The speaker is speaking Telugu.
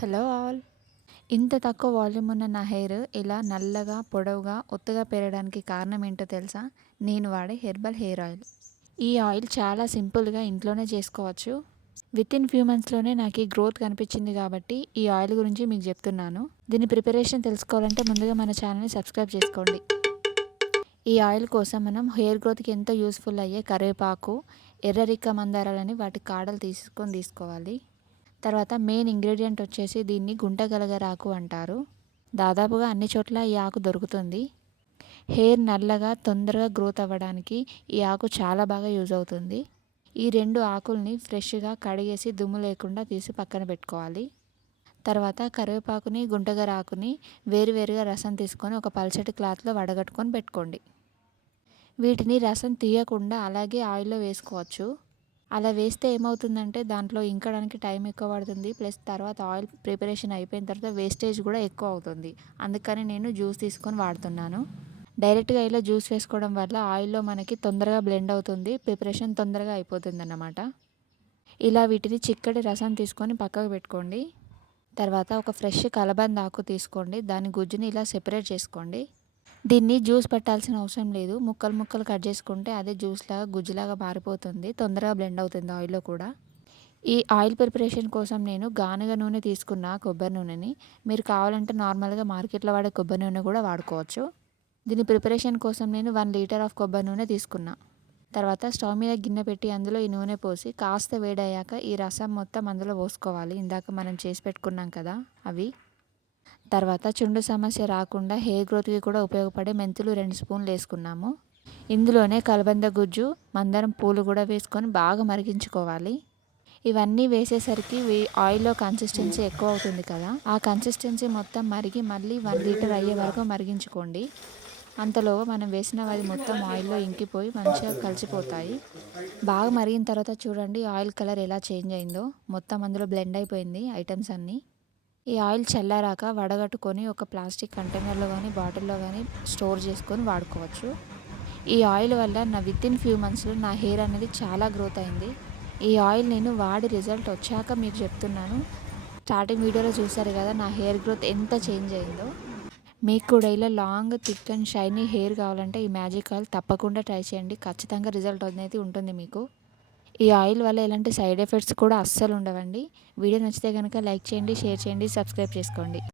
హలో ఆల్ ఇంత తక్కువ వాల్యూమ్ ఉన్న నా హెయిర్ ఇలా నల్లగా పొడవుగా ఒత్తుగా పెరగడానికి కారణం ఏంటో తెలుసా? నేను వాడే హెర్బల్ హెయిర్ ఆయిల్ ఈ ఆయిల్ చాలా సింపుల్గా ఇంట్లోనే చేసుకోవచ్చు. విత్ ఇన్ ఫ్యూ మంత్స్లోనే నాకు ఈ గ్రోత్ కనిపించింది కాబట్టి ఈ ఆయిల్ గురించి మీకు చెప్తున్నాను. దీని ప్రిపరేషన్ తెలుసుకోవాలంటే ముందుగా మన ఛానల్ని సబ్స్క్రైబ్ చేసుకోండి. ఈ ఆయిల్ కోసం మనం హెయిర్ గ్రోత్కి ఎంతో యూస్ఫుల్ అయ్యే కరివేపాకు ఎర్రరిక్క మందారాలని వాటి కాడలు తీసుకొని తీసుకోవాలి. తర్వాత మెయిన్ ఇంగ్రీడియంట్ వచ్చేసి దీన్ని గుంటగలగరాకు అంటారు. దాదాపుగా అన్ని చోట్ల ఈ ఆకు దొరుకుతుంది. హెయిర్ నల్లగా తొందరగా గ్రోత్ అవ్వడానికి ఈ ఆకు చాలా బాగా యూజ్ అవుతుంది. ఈ రెండు ఆకుల్ని ఫ్రెష్గా కడిగేసి దుమ్ము లేకుండా తీసి పక్కన పెట్టుకోవాలి. తర్వాత కరివేపాకుని గుంటగరాకుని వేరువేరుగా రసం తీసుకొని ఒక పల్చటి క్లాత్లో వడగట్టుకొని పెట్టుకోండి. వీటిని రసం తీయకుండా అలాగే ఆయిల్లో వేసుకోవచ్చు. అలా వేస్తే ఏమవుతుందంటే దాంట్లో ఇంకడానికి టైం ఎక్కువ పడుతుంది. ప్లస్ తర్వాత ఆయిల్ ప్రిపరేషన్ అయిపోయిన తర్వాత వేస్టేజ్ కూడా ఎక్కువ అవుతుంది. అందుకని నేను జ్యూస్ తీసుకొని వాడుతున్నాను. డైరెక్ట్గా ఇలా జ్యూస్ వేసుకోవడం వల్ల ఆయిల్లో మనకి తొందరగా బ్లెండ్ అవుతుంది. ప్రిపరేషన్ తొందరగా అయిపోతుంది అన్నమాట ఇలా వీటిని చిక్కటి రసం తీసుకొని పక్కకు పెట్టుకోండి. తర్వాత ఒక ఫ్రెష్ కలబంద ఆకు తీసుకోండి. దాని గుజ్జుని ఇలా సెపరేట్ చేసుకోండి. దీన్ని జ్యూస్ పెట్టాల్సిన అవసరం లేదు. ముక్కలు ముక్కలు కట్ చేసుకుంటే అదే జ్యూస్ లాగా గుజ్జులాగా మారిపోతుంది. తొందరగా బ్లెండ్ అవుతుంది ఆయిల్లో కూడా. ఈ ఆయిల్ ప్రిపరేషన్ కోసం నేను గానుగ నూనె తీసుకున్న కొబ్బరి నూనెని. మీరు కావాలంటే నార్మల్గా మార్కెట్లో వాడే కొబ్బరి నూనె కూడా వాడుకోవచ్చు. దీని ప్రిపరేషన్ కోసం నేను వన్ లీటర్ ఆఫ్ కొబ్బరి నూనె తీసుకున్నా. తర్వాత స్టవ్ మీద గిన్నె పెట్టి అందులో ఈ నూనె పోసి కాస్త వేడయ్యాక ఈ రసం మొత్తం అందులో పోసుకోవాలి. ఇందాక మనం చేసి పెట్టుకున్నాం కదా అవి. తర్వాత చుండు సమస్య రాకుండా హెయిర్ గ్రోత్కి కూడా ఉపయోగపడే మెంతులు రెండు స్పూన్లు వేసుకున్నాము. ఇందులోనే కలబంద గుజ్జు మందరం పూలు కూడా వేసుకొని బాగా మరిగించుకోవాలి. ఇవన్నీ వేసేసరికి ఆయిల్లో కన్సిస్టెన్సీ ఎక్కువ అవుతుంది కదా. ఆ కన్సిస్టెన్సీ మొత్తం మరిగి మళ్ళీ వన్ లీటర్ అయ్యే వరకు మరిగించుకోండి. అంతలో మనం వేసిన అది మొత్తం ఆయిల్లో ఇంకిపోయి మంచిగా కలిసిపోతాయి. బాగా మరిగిన తర్వాత చూడండి ఆయిల్ కలర్ ఎలా చేంజ్ అయిందో. మొత్తం అందులో బ్లెండ్ అయిపోయింది ఐటమ్స్ అన్నీ. ఈ ఆయిల్ చల్లారాక వడగట్టుకొని ఒక ప్లాస్టిక్ కంటైనర్లో కానీ బాటిల్లో కానీ స్టోర్ చేసుకొని వాడుకోవచ్చు. ఈ ఆయిల్ వల్ల నా విత్ ఇన్ ఫ్యూ మంత్స్లో నా హెయిర్ అనేది చాలా గ్రోత్ అయింది. ఈ ఆయిల్ నేను వాడి రిజల్ట్ వచ్చాక మీకు చెప్తున్నాను. స్టార్టింగ్ వీడియోలో చూసారు కదా నా హెయిర్ గ్రోత్ ఎంత చేంజ్ అయిందో. మీకు కూడా ఇలా long thick and shiny hair కావాలంటే ఈ మ్యాజిక్ ఆయిల్ తప్పకుండా ట్రై చేయండి. ఖచ్చితంగా రిజల్ట్ అనేది ఉంటుంది మీకు. ఈ ఆయిల్ వల్ల ఎలాంటి సైడ్ ఎఫెక్ట్స్ కూడా అస్సలు ఉండవండి. వీడియో నచ్చితే కనుక లైక్ చేయండి షేర్ చేయండి సబ్స్క్రైబ్ చేసుకోండి.